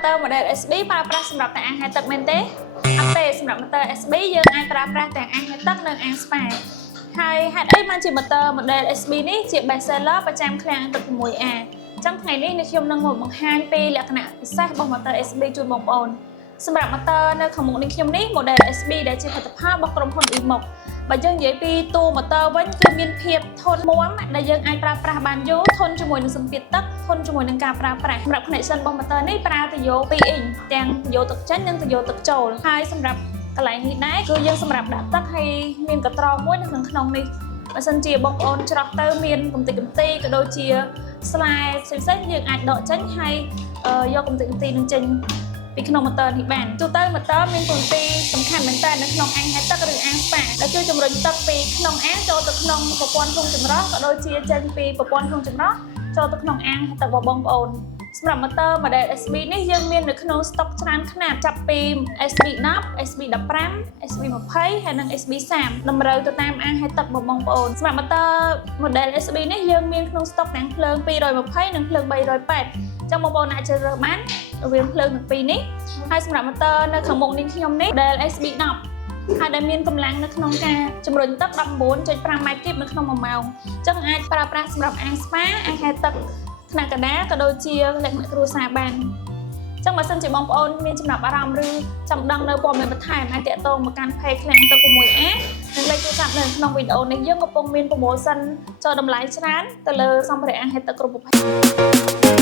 motor model SB ប្រើប្រាស់សម្រាប់តែអាងហែទឹកមែនទេអត់ទេសម្រាប់ motor SB យើងអាចប្រើប្រាស់ទាំងអាងហែទឹកនិងអាងស្ប៉ាហើយហេតុអីបានជា motor model SB នេះជា best seller ប្រចាំឃ្លាំងទឹក 6A អញ្ចឹងថ្ងៃនេះខ្ញុំនឹងមកបង្ហាញពីលក្ខណៈពិសេសរបស់ motor SB ជូនបងប្អូនសម្រាប់ motor នៅខាងមុខនេះខ្ញុំនេះ model SB ដែលជាផលិតផលរបស់ក្រុមហ៊ុន Imox បើយើងនិយាយពីតួ motor វិញគឺមានភាពធន់មាំដែលយើងអាចប្រើប្រាស់បានយូរធន់ជាមួយនឹងសម្ពាធទឹកធន់ជាមួយនឹងការប្រើប្រាស់សម្រាប់ connection របស់ motor នេះប្រើទៅយោ2អ៊ីងទាំងទៅយោទឹកចេញនិងទៅយោទឹកចូលហើយសម្រាប់កន្លែងនេះដែរគឺយើងសម្រាប់ដាក់ទឹកហើយមានកត្រងមួយនៅក្នុងនេះបើសិនជាបងប្អូនច្រោះទៅមានកំទេចកំទីក៏ដូចជាស្លែផ្សេងៗយើងអាចដកចេញហើយយកកំទេចកំទីនឹងចេញពីក្នុង motor នេះបានទូទៅ motor មានតួនាទីសំខាន់មែនតើនៅក្នុងអាងហែទឹកឬអាងស្ប៉ាដែលជួយជំរុញទឹកពីក្នុងអាងចូលទៅក្នុងប្រព័ន្ធធុងចម្រោះក៏ដូចជាចេញពីប្រព័ន្ធធុងចម្រោះចូលទៅក្នុងអាងហែទឹករបស់បងប្អូនសម្រាប់ motor model SB នេះយើងមាននៅក្នុង stock ច្រើនខ្នាតចាប់ពី SB 10 SB 15 SB 20ហើយនិង SB 30តម្រូវទៅតាមអាងហែទឹករបស់បងប្អូនសម្រាប់ motor model SB នេះយើងមានក្នុង stock ទាំងភ្លើង220និងភ្លើង380ចឹងបងប្អូនអាចជ្រើសរើសបានរវាងភ្លើងទាំងពីរនេះហើយសម្រាប់ motor នៅខាងមុខនេះខ្ញុំនេះ model SB 10ហើយដែលមានកម្លាំងនៅក្នុងការជំរុញទឹក 19.5 ម៉ែត្រគីបនៅក្នុង1ម៉ោងអញ្ចឹងអាចប្រើប្រាស់សម្រាប់អាងស្ប៉ាអាងហែទឹកថ្នាក់កណ្ដាលក៏ដូចជាលក្ខណៈគ្រួសារបានអញ្ចឹងបើសិនជាបងប្អូនមានចំណាប់អារម្មណ៍ឬចង់ដឹងនៅព័ត៌មានបន្ថែមអាចតាក់ទងមកកាន់ page ឃ្លាំងទឹក 6A និងលេខទូរស័ព្ទនៅក្នុងវីដេអូនេះយើងកំពុងមាន promotion ចូលតម្លៃច្រើនទៅលើសម្ភារៈអាងហែទឹកគ្រប់ប្រភេទ